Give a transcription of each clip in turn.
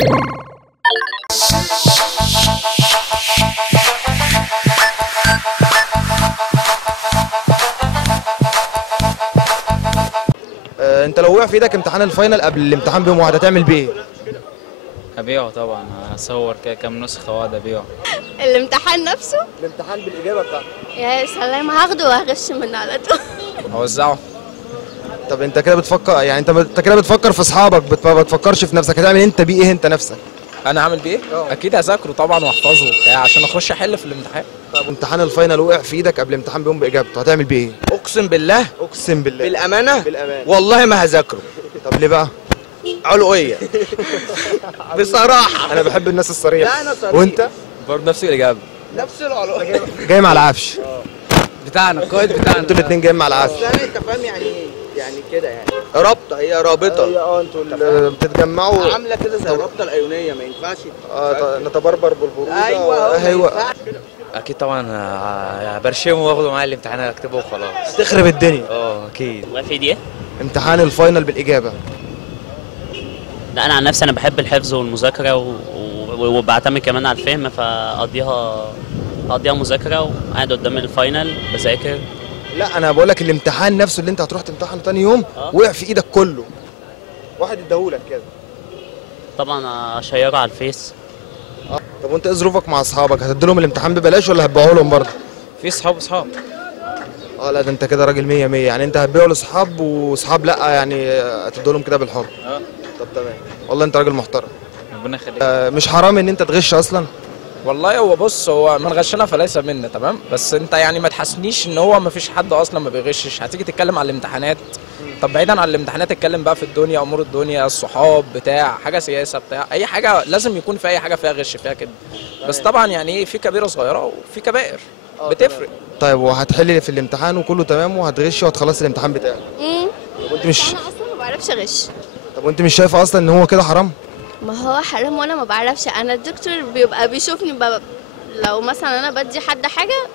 انت لو وقع في ايدك امتحان الفاينل قبل الامتحان بيوم واحد هتعمل بيه ايه؟ هبيعه طبعا، هصور كده كام نسخة واقعد ابيعه. الامتحان نفسه؟ الامتحان بالاجابه بتاعته. يا سلام، هاخده وهغش منه على طول. هوزعه. طب انت كده بتفكر، يعني انت كده بتفكر في اصحابك، ما بتفكرش في نفسك، هتعمل انت بيه ايه انت نفسك؟ انا عامل بيه اكيد هذاكره طبعا واحفظه وبتاع عشان اخش احل في الامتحان. طب امتحان الفاينل وقع في ايدك قبل الامتحان بيوم باجابته هتعمل بيه ايه؟ اقسم بالله. اقسم بالله. بالامانه. بالامانه. والله ما هذاكره. طب ليه بقى؟ علوية. بصراحه انا بحب الناس الصريحه. لا انا صريح. وانت؟ برضه نفس الإجابة. نفس العلوية. جاي مع العفش. بتاعنا القائد بتاعنا. انتوا الاثنين جايين مع العفش. يعني انت فاهم يعني ايه؟ يعني كده يعني رابطه، هي رابطه. انتوا اللي بتتجمعوا عامله كده زي الرابطه الايونيه، ما ينفعش. نتبربر بالبروده. ايوه. اكيد طبعا برشمه واخده معايا الامتحان اكتبه وخلاص. تخرب الدنيا. اكيد. وفي دي امتحان الفاينل بالاجابه. لا، انا عن نفسي انا بحب الحفظ والمذاكره وبعتمد كمان على الفهم، فاقضيها مذاكره وقاعد قدام الفاينل بذاكر. لا انا بقول لك الامتحان نفسه اللي انت هتروح تمتحنه تاني يوم وقع في ايدك كله، واحد اداهولك كده. طبعا اشيره على الفيس. طب وانت ايه ظروفك مع اصحابك؟ هتديلهم الامتحان ببلاش ولا هتبيعه لهم برضه؟ في صحاب. لا ده انت كده راجل 100 100، يعني انت هتبيعه لاصحاب واصحاب لا يعني هتديلهم كده بالحب. طب تمام، والله انت راجل محترم. ربنا يخليك. مش حرام ان انت تغش اصلا؟ والله هو بص، هو من غشنا فليس منا، تمام، بس انت يعني ما تحسنيش ان هو ما فيش حد اصلا ما بيغشش. هتيجي تتكلم على الامتحانات، طب بعيدا عن الامتحانات اتكلم بقى في الدنيا، امور الدنيا، الصحاب بتاع حاجه، سياسه بتاع اي حاجه، لازم يكون في اي حاجه فيها غش فيها كده. بس طبعا يعني ايه، في كبيره صغيره وفي كبائر بتفرق. طيب وهتحل في الامتحان وكله تمام وهتغش وهتخلص الامتحان بتاعك. وانت مش انا اصلا ما بعرفش اغش. طب وانت مش شايفه اصلا ان هو كده حرام؟ ما هو حرام وانا ما بعرفش. انا الدكتور بيبقى بيشوفني لو مثلا انا بدي حد حاجه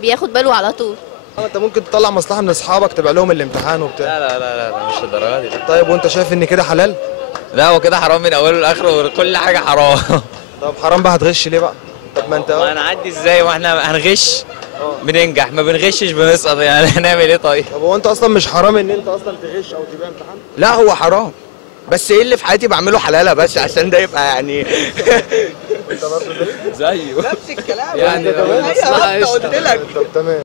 بياخد باله على طول. انت ممكن تطلع مصلحه من اصحابك تبيع لهم الامتحان وبتاع. لا مش الدرجه دي. طيب وانت شايف ان كده حلال؟ لا هو كده حرام من اوله لاخره وكل حاجه حرام. طب حرام بقى، هتغش ليه بقى؟ طب ما انت هنعدي ازاي واحنا هنغش؟ بننجح، ما بنغشش بنسقط، يعني هنعمل ايه طيب؟ طب هو انت اصلا مش حرام ان انت اصلا تغش او تبيع امتحان؟ لا هو حرام، بس ايه اللي في حياتي بعمله حلالة بس عشان ده يبقى يعني. انت برضه زيه نفس الكلام يعني هي رابطه قلت لك. طب تمام.